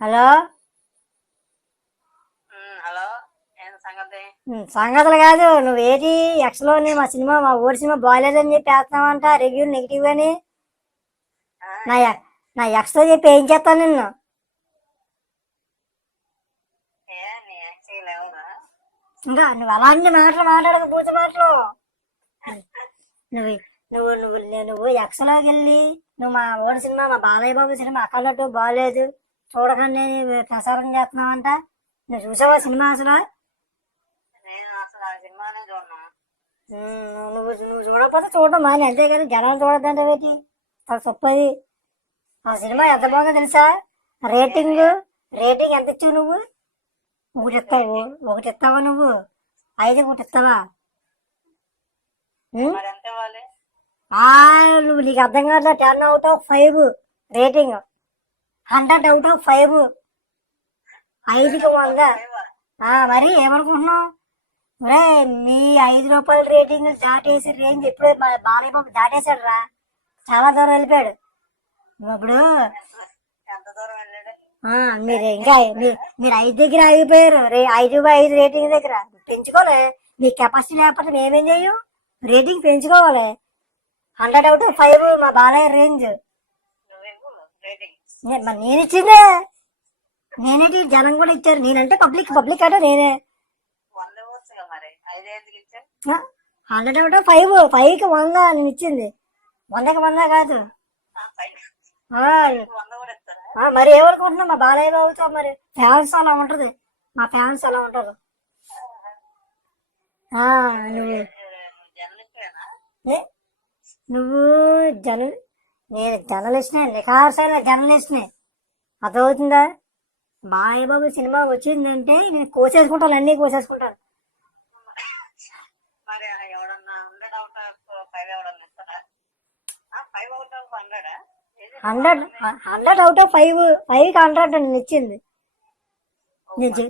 Hello. Hello, ఏం సంగతి? సంగతులు కాదు, నువ్వేటి ఎక్స్లోని మా సినిమా మా ఊరి సినిమా బాగాలేదని చెప్పి వేస్తున్నావంట, రివ్యూ నెగిటివ్ అని. ఆ, నా ఎ- నా ఎక్స్తో చెప్పి ఏం చేస్తాను నిన్ను? నీ యాక్చువల్ లేవునా? ఇంకా నువ్వు అలాంటి మాటలు మాట్లాడక బూత మాటలు. నువ్వు నువ్వు నువ్వు నువ్వు ఎక్స్లోకి వెళ్ళి నువ్వు మా ఊరి సినిమా మా బాలయ్య బాబు సినిమా అక్కడట్టు బాగాలేదు చూడకండి ప్రసారం చేస్తున్నావంట. నువ్వు చూసావా సినిమా అసలు? నేను అసలు ఆ సినిమానే చూడను. నువ్వు చూడకపోతే చూడడం మాని, అంతేకాదు జనాలు చూడద్దంటే ఏంటి? అది తప్పది. ఆ సినిమా ఎంత బాగుందో తెలుసా? రేటింగ్ రేటింగ్ ఎంత ఇచ్చావు నువ్వు? ఒకటి ఇస్తావా నువ్వు? 5 ఒకటి ఇస్తావా? మరి ఎంత ఇవ్వాలి? నువ్వు నీకు అర్థం కాదు. 10/5 రేటింగ్, 100/5. 5కి 100. మరి ఏమనుకుంటున్నావు? ఒరే, మీ ₹5 రేటింగ్ దాటేసి రేంజ్ ఎప్పుడో బాలయ్య బాబు దాటేశాడు రా, చాలా దూరం వెళ్ళిపోయాడు. ఇప్పుడు ఎంత దూరం వెళ్ళాడు? మీరు ఇంకా మీరు 5 దగ్గర ఆగిపోయారు. 5/5 రేటింగ్ దగ్గర పెంచుకోలే. మీ కెపాసిటీ లేకపోతే మేమేం చెయ్యం? రేటింగ్ పెంచుకోవాలి. 100/5 మా బాలయ్య రేంజ్. నువ్వేమో రేటింగ్ మరి నేను ఇచ్చిందే. నేనేటి జనం కూడా ఇచ్చారు. నేనంటే పబ్లిక్ అంటే నేనే. 100 ఇవ్వచ్చుగా, మరి 5 ఎందుకు ఇచ్చావు? 100/5. 5కి 100 నేను ఇచ్చింది. 100కి 100 కాదు. 100 కూడా ఇస్తారా? మరి ఏమనుకుంటున్నావు? మా బాలయ్య బాబుతో మరి ఫ్యాన్స్ అలా ఉంటది. మా ఫ్యాన్స్ అలా ఉంటారు. నువ్వు జర్నలిస్టేనా? నే- నువ్వు నేను జర్నలిస్ట్నే, నిఖార్సైన జర్నలిస్ట్నే. అర్థమవుతుందా? బాలయ్య బాబు సినిమా వచ్చిందంటే నేను కోసేసుకుంటాను, అన్నీ కోసేసుకుంటాను. మరి ఎవడన్నా 100/5 ఎవడన్నా ఇస్తారా? 5/100? 100/5. 5కి 100 నేను ఇచ్చింది.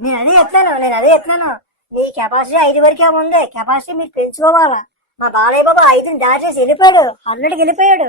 నేను అదే చెప్తాను. మీ కెపాసిటీ 5 వరకే ఉంది. కెపాసిటీ మీరు పెంచుకోవాలా. మా బాలయ్య బాబు 5ని దాటేసి వెళ్ళిపోయాడు, 100కి వెళ్ళిపోయాడు.